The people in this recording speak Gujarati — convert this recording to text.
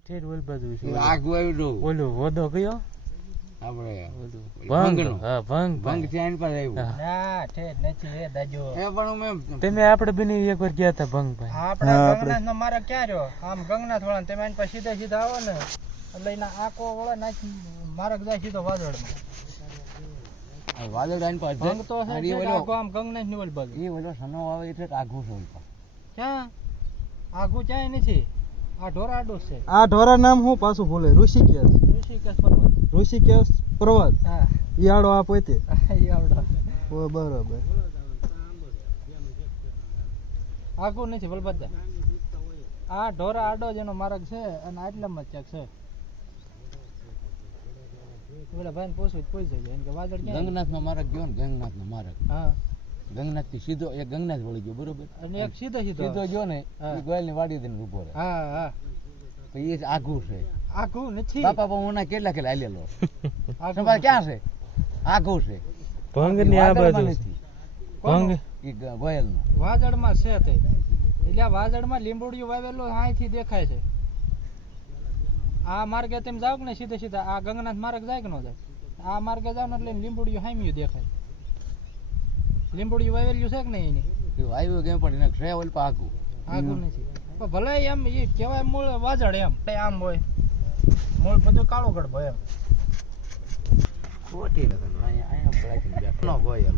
ઠેર ઓલ બાજુ છે આગુ આવ્યું ઓલો વોદો કયો આપણે ભંગ હા ભંગ ભંગ ત્યાં પર આવ્યું ના ઠેર નથી હે દાજો એ પણ મેં તમે આપણે બની એકવાર ગયા હતા ભંગ ભાઈ આપણા ગંગનાથ નો માર્ગ ક્યાં રહ્યો આમ ગંગનાથ વાળા તમે આની પાસે સીધા સીધા આવો ને એટલે એના આંકો વળે નાખી માર્ગ જાય સીધો વાદળમાં વાદળ આઈને પર ભંગ તો છે આખો આમ ગંગનાથ ની ઓલ બાજુ એ ઓલો સનો આવે એટલે આગુ છે ક્યાં આગુ ક્યાંય નથી આ ઢોરા આડો છે આ ઢોરા નામ હું પાછું ભૂલે ઋષિકેશ ઋષિકેશ પર્વત ઋષિકેશ પર્વત હા યાડો આ પોતે એ આવડો ઓ બરાબર આગુ નથી બલબદ્દા આ ઢોરા આડો જેનો માર્ગ છે અને આટલામાં જ ક્યાંક છે ઓલા ભાઈને પૂછવું પૂછી જાય એમ કે વાદળ ક્યાં ગંગનાથ નો માર્ગ ગયો ને ગંગનાથ નો માર્ગ હા ગંગનાથ થી સીધો એક ગંગનાથ વળી ગયો બરોબર અને એક સીધો સીધો સીધો ગયો ને હા. એ ગોયલ ની વાડી દઈને ઉભો રહે હા હા તો એ આગુ છે આગુ નથી બાપા પણ હું કેટલા કેટલા આલેલો આગુ તમારે ક્યાં છે આગુ છે ભંગ ની આ બાજુ છે. નથી ભંગ એ ગોયલ નું વાદળમાં છે તે એટલે આ વાદળમાં લીંબોડિયું વાવેલું અહીંથી દેખાય છે આ માર્ગે તમે જાઓ કે ને સીધે સીધા આ ગંગનાથ માર્ગ જાય કે ન જાય આ માર્ગે જાવ ને એટલે લીંબોડિયું હામ્યું દેખાય લીંબોડિયું વાવેલું છે કે નહીં એની એવું આવ્યું કેમ પણ એને છે ઓલ પા આગુ આગું નથી પણ ભલે એમ એ કહેવાય મૂળ વાજળ એમ આમ હોય મૂળ બધું કાળો ગડબો એમ ખોટી લગન અહીંયા અહીંયા ભળાઈ બેઠો ગોયલ